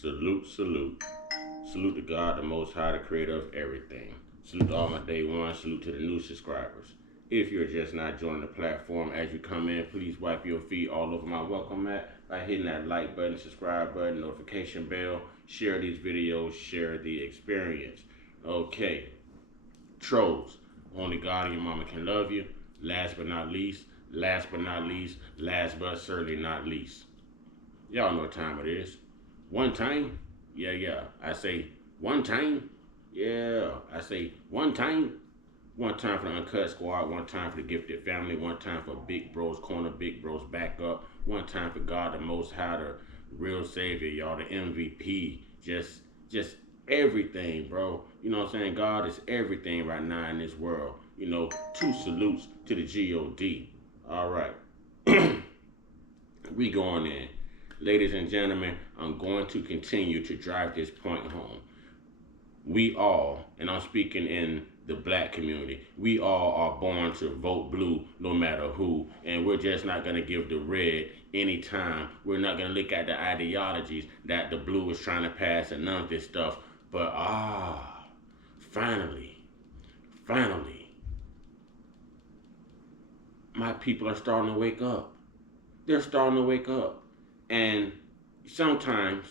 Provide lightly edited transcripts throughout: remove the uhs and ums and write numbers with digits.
Salute, salute. Salute to God, the Most High, the creator of everything. Salute to all my day one. Salute to the new subscribers. If you're just not joining the platform, as you come in, please wipe your feet all over my welcome mat by hitting that like button, subscribe button, notification bell. Share these videos, share the experience. Okay, trolls. Only God and your mama can love you. Last but not least, last but not least, last but certainly not least. Y'all know what time it is. One time, yeah. I say one time, yeah. I say one time. One time for the Uncut Squad, one time for the Gifted Family, one time for Big Bro's Corner, Big Bro's Backup, one time for God, the Most High, the real Savior, y'all, the MVP, just everything, bro. You know what I'm saying? God is everything right now in this world. You know, two salutes to the G-O-D. All right. We going in. Ladies and gentlemen, I'm going to continue to drive this point home. We all, and I'm speaking in the black community, we all are born to vote blue no matter who, and we're just not going to give the red any time. We're not going to look at the ideologies that the blue is trying to pass and none of this stuff. But finally, my people are starting to wake up. They're starting to wake up. And sometimes,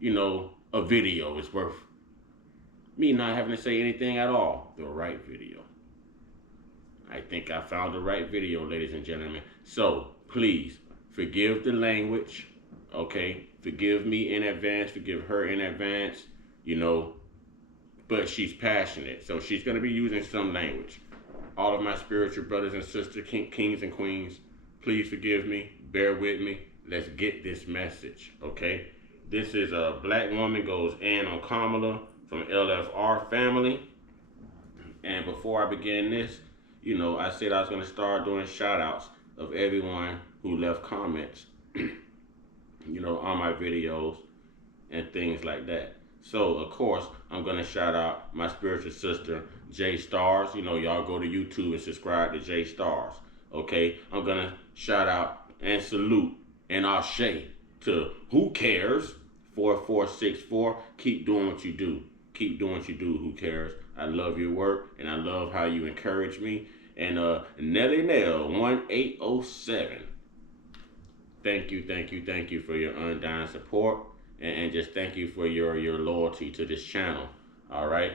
you know, a video is worth me not having to say anything at all. The right video. I think I found the right video, ladies and gentlemen. So, please, forgive the language, okay? Forgive me in advance, forgive her in advance, you know, but she's passionate, so she's going to be using some language. All of my spiritual brothers and sisters, kings and queens, please forgive me, bear with me. Let's get this message, okay? This is a black woman goes in on Kamala from LFR family. And before I begin this, you know, I said I was going to start doing shout outs of everyone who left comments, you know, on my videos and things like that. So, of course, I'm going to shout out my spiritual sister, J Stars. You know, y'all go to YouTube and subscribe to J Stars, okay? I'm going to shout out and salute and ashe to Who Cares 4464. Keep doing what you do. Keep doing what you do, Who Cares. I love your work, and I love how you encourage me. And Nelly Nell 1807. Thank you for your undying support, and just thank you for your loyalty to this channel. All right.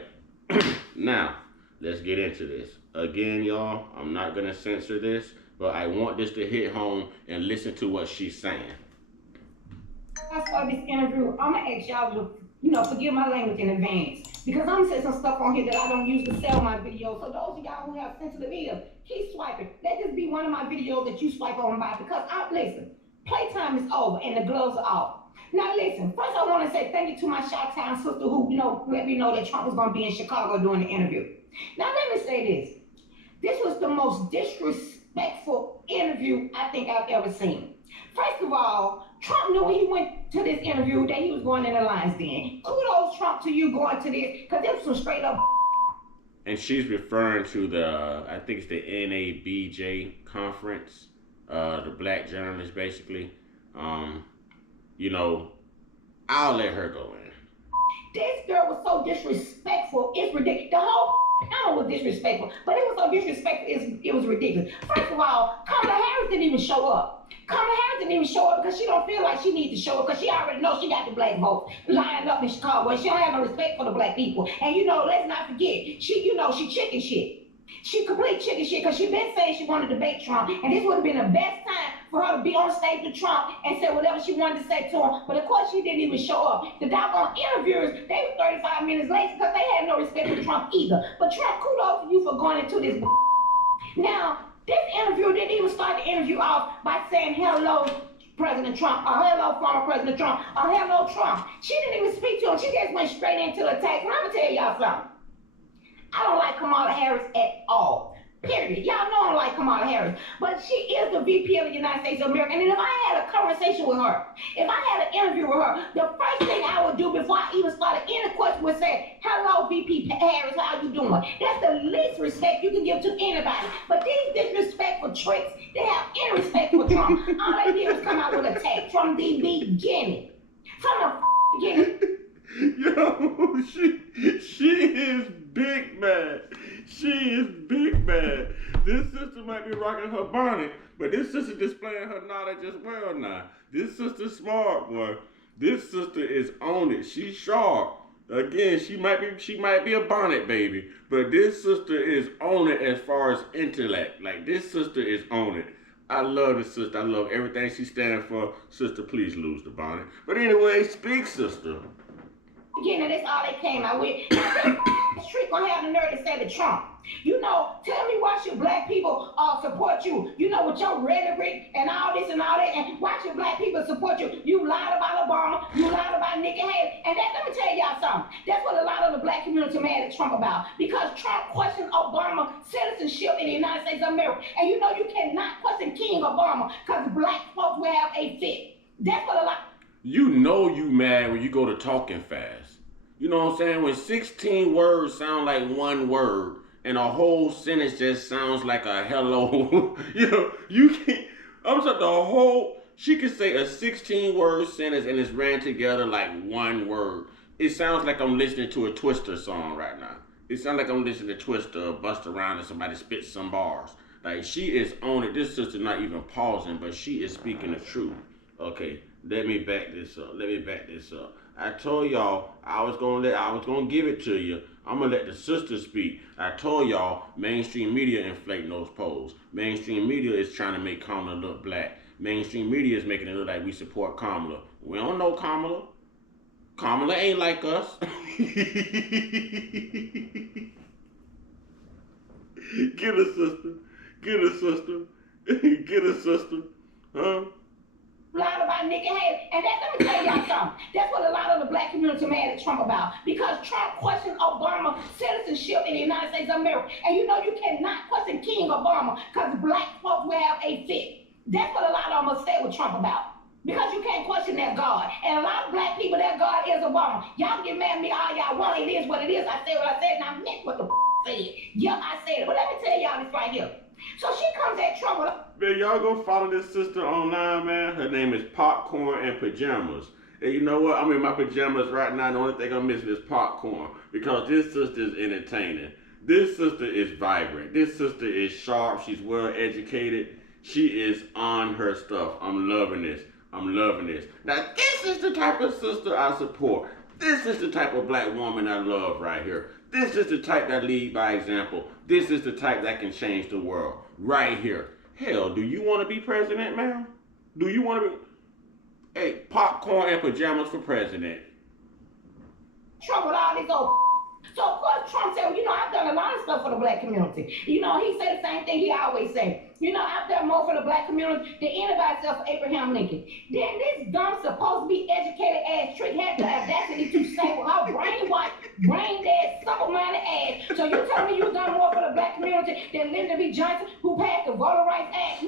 Now, let's get into this. Again, y'all, I'm not gonna censor this, but I want this to hit home and listen to what she's saying. I start this interview, I'm gonna ask y'all to, you know, forgive my language in advance. Because I'm gonna say some stuff on here that I don't use to sell my videos. So those of y'all who have sensitive ears, keep swiping. Let this be one of my videos that you swipe on by. Because listen, playtime is over and the gloves are off. Now listen, first I want to say thank you to my Chi-Town sister who, you know, let me know that Trump was gonna be in Chicago during the interview. Now let me say this. This was the most disrespectful interview I think I've ever seen. First of all, Trump knew when he went to this interview that he was going in the lion's den. Kudos, Trump, to you going to this, because it was some straight up. And she's referring to the, I think it's the NABJ conference, the black journalists basically. You know, I'll let her go in. This girl was so disrespectful, it's ridiculous. The whole panel was disrespectful, but it was so disrespectful, it was ridiculous. First of all, Kamala Harris didn't even show up. Kamala Harris didn't even show up because she don't feel like she needs to show up because she already knows she got the black vote lined up in Chicago and she don't have no respect for the black people. And you know, let's not forget, she chicken shit. She complete chicken shit because she been saying she wanted to debate Trump, and this would have been the best time for her to be on stage with Trump and say whatever she wanted to say to him. But of course, she didn't even show up. The doggone interviewers, they were 35 minutes late because they had no respect for Trump either. But Trump, kudos to you for going into this. Now, this interview didn't even start the interview off by saying hello, President Trump, or hello, former President Trump, or hello, Trump. She didn't even speak to him. She just went straight into the attack. And I'm gonna tell y'all something. I don't like Kamala Harris at all. Period. Y'all know I don't like Kamala Harris. But she is the VP of the United States of America. And if I had a conversation with her, if I had an interview with her, the first thing I would do before I even started any question would say, hello, VP Harris, how you doing? That's the least respect you can give to anybody. But these disrespectful tricks, they have any respect for Trump. All they did was come out with a attack from the beginning. From the again. Yo, she is big mad. She is big mad. This sister might be rocking her bonnet, but this sister displaying her knowledge as well now. This sister smart, boy. This sister is on it. She's sharp. Again, she might be a bonnet baby, but this sister is on it as far as intellect. Like, this sister is on it. I love this sister. I love everything she stands for. Sister, please lose the bonnet. But anyway, speak, sister. Again, and that's all they came out with. Street gonna have the nerve to say to Trump. You know, tell me why should black people support you? You know, with your rhetoric and all this and all that, and why should black people support you? You lied about Obama, you lied about Nikki Haley, and that, let me tell y'all something. That's what a lot of the black community mad at Trump about, because Trump questioned Obama citizenship in the United States of America, and you know you cannot question King Obama, because black folks will have a fit. That's what a lot. You know you mad when you go to talking fast. You know what I'm saying? When 16 words sound like one word and a whole sentence just sounds like a hello. You know, you can't. I'm talking the whole. She could say a 16-word sentence and it's ran together like one word. It sounds like I'm listening to a Twister song right now. It sounds like I'm listening to Twister or Busta Rhymes and somebody spits some bars. Like, she is on it. This sister not even pausing, but she is speaking the truth. Okay, let me back this up. I told y'all I was gonna give it to you. I'm gonna let the sister speak. I told y'all mainstream media inflating those polls. Mainstream media is trying to make Kamala look black. Mainstream media is making it look like we support Kamala. We don't know Kamala. Kamala ain't like us. Get a sister. Get a sister. Get a sister. Huh? Lied about Nikki Haley, and that, let me tell y'all something. That's what a lot of the black community mad at Trump about, because Trump questioned Obama citizenship in the United States of America, and you know you cannot question King Obama, because black folks will have a fit. That's what a lot of them are saying with Trump about, because you can't question their God, and a lot of black people, their God is Obama. Y'all get mad at me all y'all want. It is what it is. I said what I said, and I meant what the said. Yep, I said it. But let me tell y'all this right here. So she comes at Trump with man, y'all go follow this sister online, man. Her name is Popcorn and Pajamas. And you know what? I'm in my pajamas right now. The only thing I'm missing is popcorn, because this sister is entertaining. This sister is vibrant. This sister is sharp. She's well educated. She is on her stuff. I'm loving this. I'm loving this. Now, this is the type of sister I support. This is the type of black woman I love right here. This is the type that lead by example. This is the type that can change the world right here. Hell, do you want to be president, ma'am? Do you want to be? Hey, Popcorn and Pajamas for president. Trump with all this old. So of course Trump said, well, you know, I've done a lot of stuff for the black community. You know, he said the same thing he always say. You know, I've done more for the black community than anybody else for Abraham Lincoln. Then this dumb, supposed to be educated ass trick had the audacity to say, well, her brain dead, simple-minded ass. So you tell me you've done more for the black community than Lyndon B. Johnson, who passed the Voter Rights Act?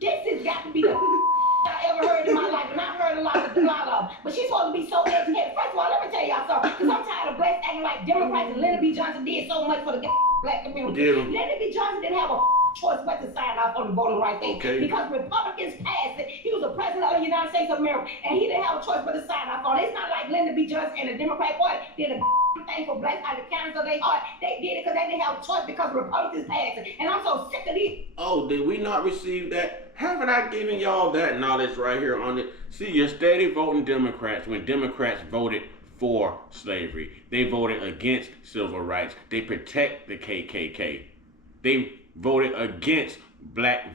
This has got to be the I ever heard in my life, and I've heard a lot of them. But she's supposed to be so educated. First of all, let me tell y'all something, because I'm tired of blacks acting like Democrats, and Lyndon B. Johnson did so much for the black community. Lyndon B. Johnson didn't have a choice but to sign off on the Voting Rights Act, because Republicans passed it. He was the president of the United States of America, and he didn't have a choice but to sign off on it. It's not like Lyndon B. Johnson and the Democrat Party did a thing for blacks out of the counties of their heart. They did it because they didn't have a choice, because Republicans passed it. And I'm so sick of these. Oh, did we not receive that? Haven't I given y'all that knowledge right here on it? See, you're steady voting Democrats when Democrats voted for slavery. They voted against civil rights. They protect the KKK. They voted against black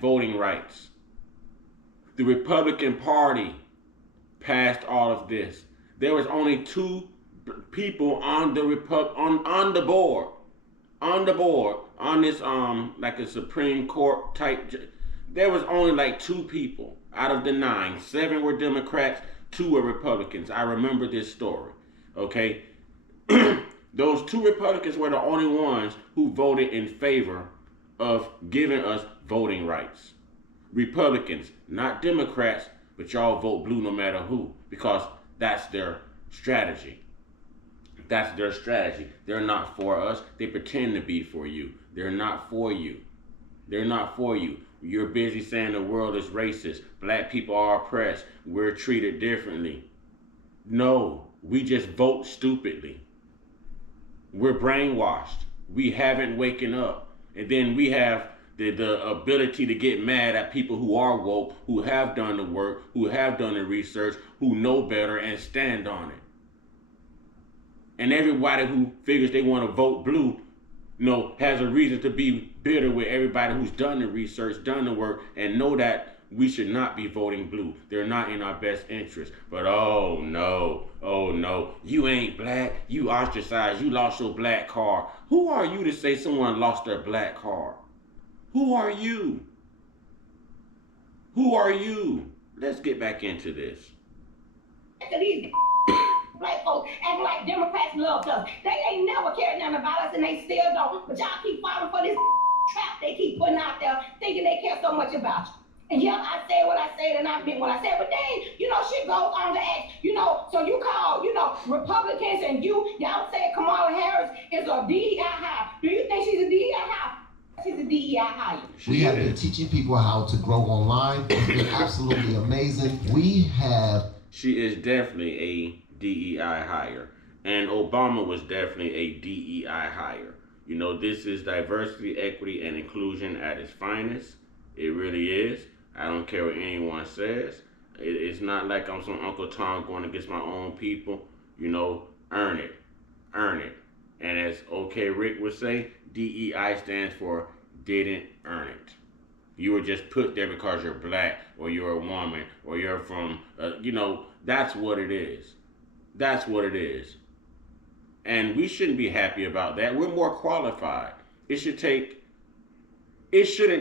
voting rights. The Republican Party passed all of this. There was only two people on the on the board on this like a Supreme Court type. There was only like two people out of the 9. 7 were Democrats, 2 were Republicans. I remember this story. Okay, those 2 Republicans were the only ones who voted in favor of giving us voting rights. Republicans, not Democrats, but y'all vote blue no matter who, because that's their strategy. That's their strategy. They're not for us. They pretend to be for you. They're not for you. They're not for you. You're busy saying the world is racist. Black people are oppressed. We're treated differently. No, we just vote stupidly. We're brainwashed. We haven't waken up. And then we have the ability to get mad at people who are woke, who have done the work, who have done the research, who know better and stand on it. And everybody who figures they want to vote blue, has a reason to be bitter with everybody who's done the research, done the work, and know that we should not be voting blue. They're not in our best interest. But oh no, you ain't black, you ostracized, you lost your black card. Who are you to say someone lost their black card? Who are you? Who are you? Let's get back into this. These black folks act like Democrats loved us. They ain't never cared nothing about us, and they still don't. But y'all keep falling for this trap they keep putting out there, thinking they care so much about you. And yeah, I said what I said, and I meant what I said. But then, shit goes on to act, so you call, Republicans, and y'all say Kamala Harris is a DEI hire. Do you think she's a DEI hire? She's a DEI hire. We have been teaching people how to grow online. It's been absolutely amazing. She is definitely a DEI hire. And Obama was definitely a DEI hire. This is diversity, equity, and inclusion at its finest. It really is. I don't care what anyone says. It's not like I'm some Uncle Tom going against my own people. Earn it. Earn it. And as OK Rick would say, DEI stands for didn't earn it. You were just put there because you're black, or you're a woman, or you're from, that's what it is. That's what it is. And we shouldn't be happy about that. We're more qualified. It shouldn't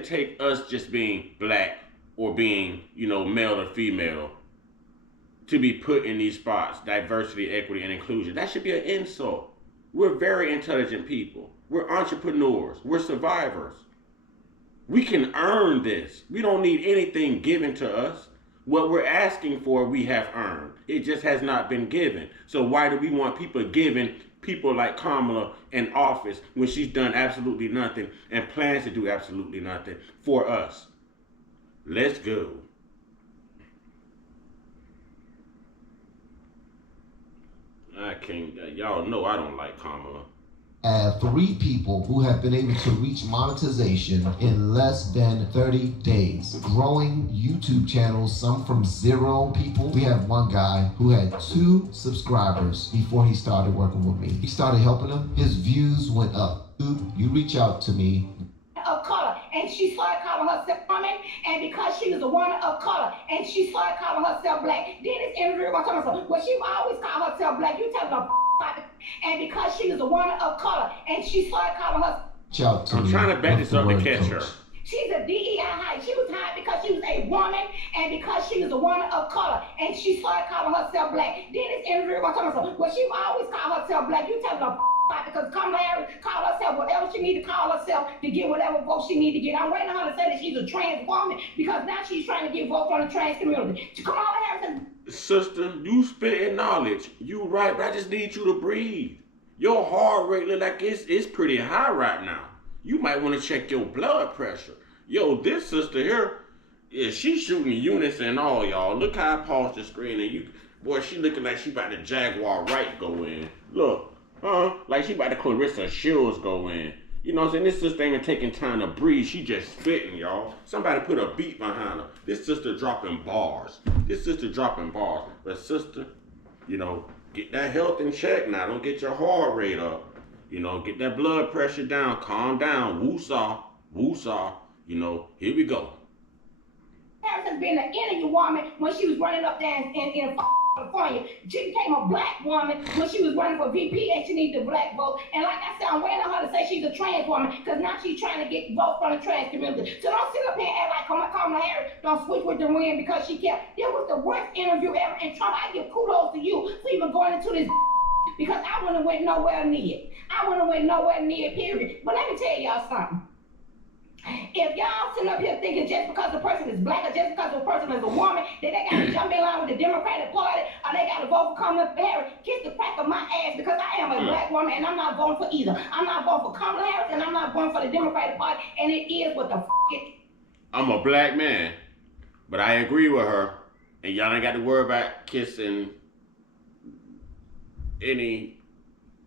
take us just being black or being, male or female to be put in these spots, diversity, equity, and inclusion. That should be an insult. We're very intelligent people. We're entrepreneurs. We're survivors. We can earn this. We don't need anything given to us. What we're asking for, we have earned. It just has not been given. So why do we want people giving people like Kamala in office when she's done absolutely nothing and plans to do absolutely nothing for us? Let's go. I can't, y'all know I don't like Kamala. 3 people who have been able to reach monetization in less than 30 days. Growing YouTube channels, some from 0 people. We have one guy who had 2 subscribers before he started working with me. He started helping him. His views went up. You reach out to me. Of color, and she started calling herself woman, and because she was a woman of color, and she started calling herself black. Then this interview was talking about, well, she always called herself black. You tell her, and because she was a woman of color, and she started calling herself. I'm trying to back this up to catch her. She's a DEI hire. She was hired because she was a woman, and because she was a woman of color, and she started calling herself black. Then this interview was talking about, well, she always called herself black. You tell her, because Kamala Harris called herself whatever she need to call herself to get whatever votes she need to get. I'm waiting on her to say that she's a trans woman, because now she's trying to get votes from the trans community. Kamala Harris. Sister, you spitting knowledge. You right, but I just need you to breathe. Your heart rate look like it's pretty high right now. You might want to check your blood pressure. Yo, this sister here, she's shooting units and all, y'all. Look how I paused the screen, and boy, she looking like she about to Jaguar Wright go in. Look. Like she about to Clarissa Shields go in. You know what I'm saying? This sister ain't taking time to breathe. She just spitting, y'all. Somebody put a beat behind her. This sister dropping bars. But sister, get that health in check now. Don't get your heart rate up. Get that blood pressure down. Calm down. Woosah. Here we go. Harris has been an interview woman when she was running up there in California. She became a black woman when she was running for VP, and she needed the black vote. And like I said, I'm waiting on her to say she's a trans woman, because now she's trying to get votes from the trans community. So don't sit up here and act like Kamala Harris don't switch with the wind because she kept. It was the worst interview ever. And Trump, I give kudos to you for even going into this, because I wouldn't have went nowhere near it. Period. But let me tell y'all something. If y'all sitting up here thinking just because the person is black or just because the person is a woman, that they got to jump in line with the Democratic Party, or they got to vote for Kamala Harris, kiss the crack of my ass, because I am a black woman and I'm not voting for either. I'm not voting for Kamala Harris, and I'm not voting for the Democratic Party, and it is what the f it. I'm a black man, but I agree with her, and y'all ain't got to worry about kissing any.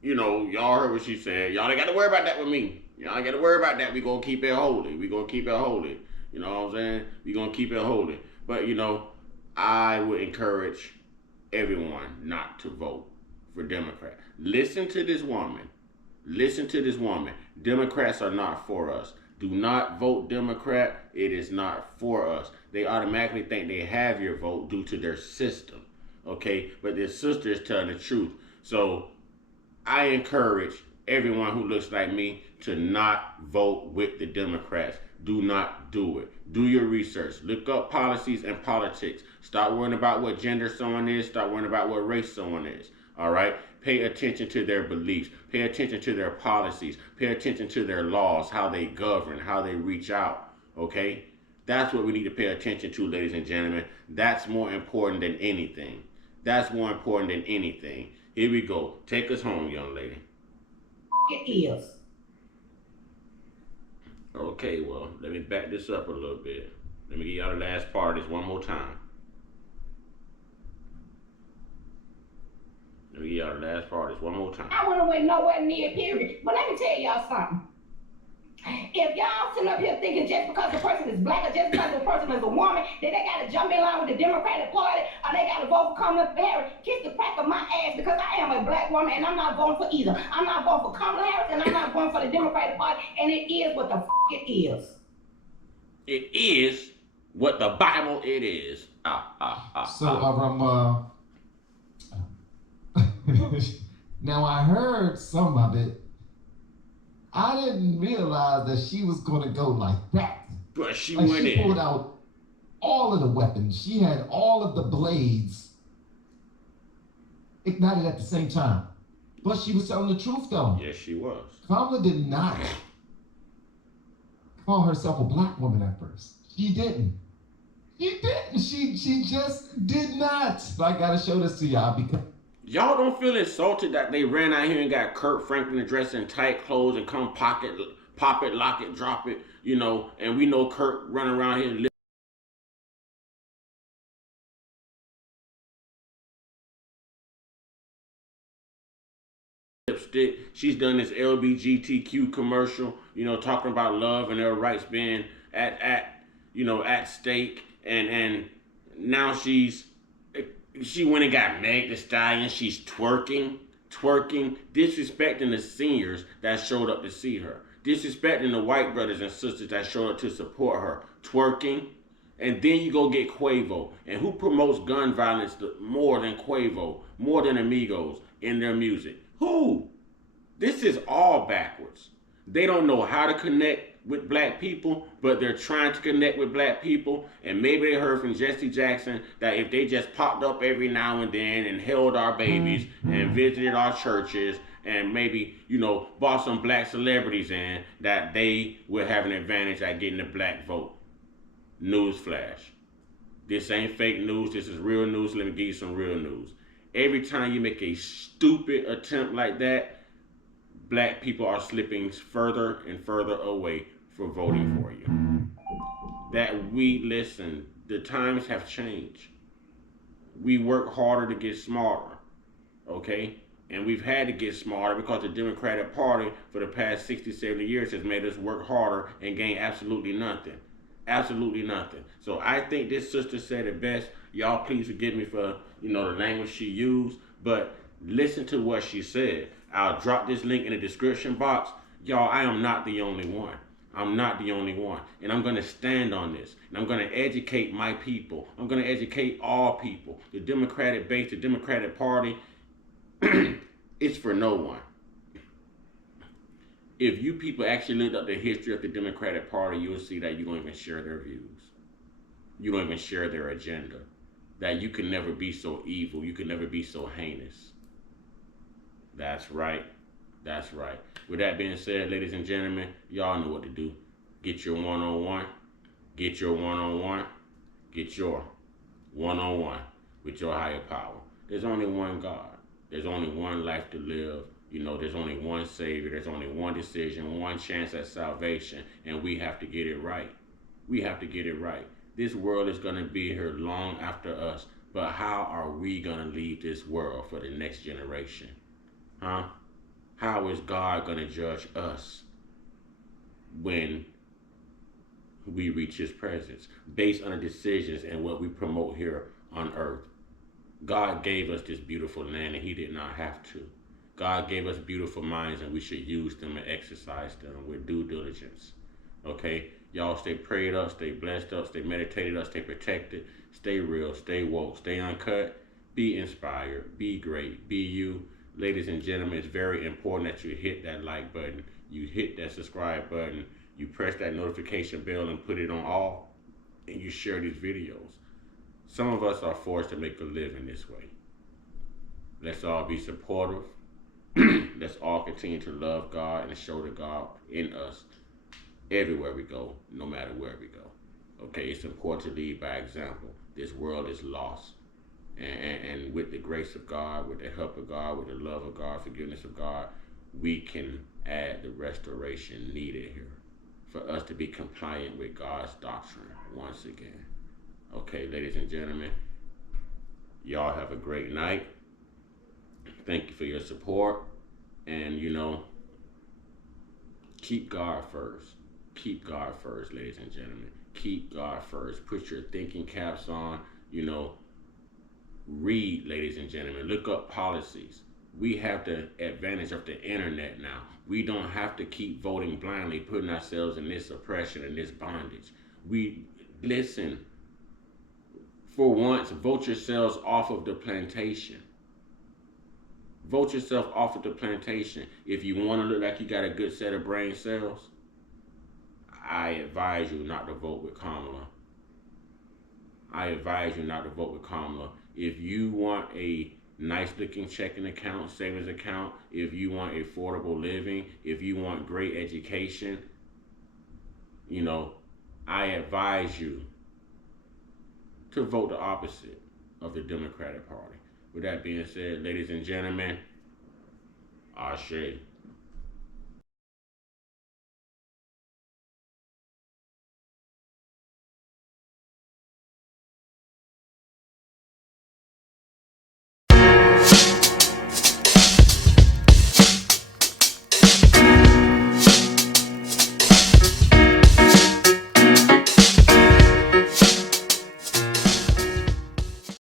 Y'all heard what she said. Y'all ain't got to worry about that with me. Y'all ain't got to worry about that. We gonna keep it holy. We gonna keep it holy. You know what I'm saying? We gonna keep it holy. But I would encourage everyone not to vote for Democrat. Listen to this woman. Listen to this woman. Democrats are not for us. Do not vote Democrat. It is not for us. They automatically think they have your vote due to their system. Okay? But their sister is telling the truth. So I encourage everyone who looks like me to not vote with the Democrats. Do not do it. Do your research. Look up policies and politics. Stop worrying about what gender someone is. Stop worrying about what race someone is. All right? Pay attention to their beliefs. Pay attention to their policies. Pay attention to their laws, how they govern, how they reach out. Okay? That's what we need to pay attention to, ladies and gentlemen. That's more important than anything. That's more important than anything. Here we go. Take us home, young lady. It is. Okay, well, let me back this up a little bit. Let me give y'all the last part of this one more time. Let me give y'all the last part of this one more time. I wouldn't went nowhere near, period. But let me tell y'all something. If y'all sitting up here thinking just because the person is black or just because the person is a woman, that they got to jump in line with the Democratic Party or they got to vote for Kamala Harris, kiss the crack of my ass because I am a black woman and I'm not voting for either. I'm not voting for Kamala Harris and I'm not voting for the Democratic Party, and it is what the it is. It is what the Bible it is. Now I heard some of it. I didn't realize that she was going to go like that. But she like went she in. pulled out all of the weapons. She had all of the blades ignited at the same time. But she was telling the truth, though. Yes, she was. Kamala did not call herself a black woman at first. She didn't. She didn't. She just did not. I gotta show this to y'all because y'all don't feel insulted that they ran out here and got Kurt Franklin dressed in tight clothes and come pop it, lock it, drop it, and we know Kurt running around here and lipstick. She's done this LBGTQ commercial, talking about love and their rights being at stake, and now she went and got Meg Thee Stallion. She's twerking, disrespecting the seniors that showed up to see her, disrespecting the white brothers and sisters that showed up to support her, twerking. And then you go get Quavo. And who promotes gun violence more than Quavo, more than Amigos in their music? Who? This is all backwards. They don't know how to connect with black people, but they're trying to connect with black people. And maybe they heard from Jesse Jackson that if they just popped up every now and then and held our babies and visited our churches and maybe, brought some black celebrities in, that they would have an advantage at getting the black vote. Newsflash. This ain't fake news. This is real news. Let me give you some real news. Every time you make a stupid attempt like that, black people are slipping further and further away for voting for you. Listen, the times have changed. We work harder to get smarter, okay? And we've had to get smarter because the Democratic Party for the past 60, 70 years has made us work harder and gain absolutely nothing. Absolutely nothing. So I think this sister said it best. Y'all please forgive me for, the language she used, but listen to what she said. I'll drop this link in the description box. Y'all, I am not the only one. I'm not the only one. And I'm going to stand on this. And I'm going to educate my people. I'm going to educate all people. The Democratic base, the Democratic Party, it's for no one. If you people actually looked up the history of the Democratic Party, you'll see that you don't even share their views. You don't even share their agenda. That you can never be so evil. You can never be so heinous. That's right. That's right. With that being said, ladies and gentlemen, y'all know what to do. Get your one-on-one. Get your one-on-one. Get your one-on-one with your higher power. There's only one God. There's only one life to live. There's only one Savior. There's only one decision, one chance at salvation, and we have to get it right. We have to get it right. This world is going to be here long after us, but how are we going to leave this world for the next generation? Huh? How is God going to judge us when we reach his presence based on the decisions and what we promote here on earth? God gave us this beautiful land and he did not have to. God gave us beautiful minds and we should use them and exercise them with due diligence. Okay? Y'all stay prayed up, stay blessed up, stay meditated up, stay protected, stay real, stay woke, stay uncut, be inspired, be great, be you. Ladies and gentlemen, it's very important that you hit that like button, you hit that subscribe button, you press that notification bell and put it on all, and you share these videos. Some of us are forced to make a living this way. Let's all be supportive. Let's all continue to love God and show the God in us everywhere we go, no matter where we go. Okay, it's important to lead by example. This world is lost. And with the grace of God, with the help of God, with the love of God, forgiveness of God, we can add the restoration needed here for us to be compliant with God's doctrine once again. Okay, ladies and gentlemen, y'all have a great night. Thank you for your support. And, keep God first. Keep God first, ladies and gentlemen. Keep God first. Put your thinking caps on, read, ladies and gentlemen. Look up policies. We have the advantage of the internet now. We don't have to keep voting blindly, putting ourselves in this oppression and this bondage. Listen, for once, vote yourselves off of the plantation. Vote yourself off of the plantation. If you want to look like you got a good set of brain cells, I advise you not to vote with Kamala. I advise you not to vote with Kamala. If you want a nice looking checking account, savings account, if you want affordable living, if you want great education, I advise you to vote the opposite of the Democratic Party. With that being said, ladies and gentlemen, Ashe.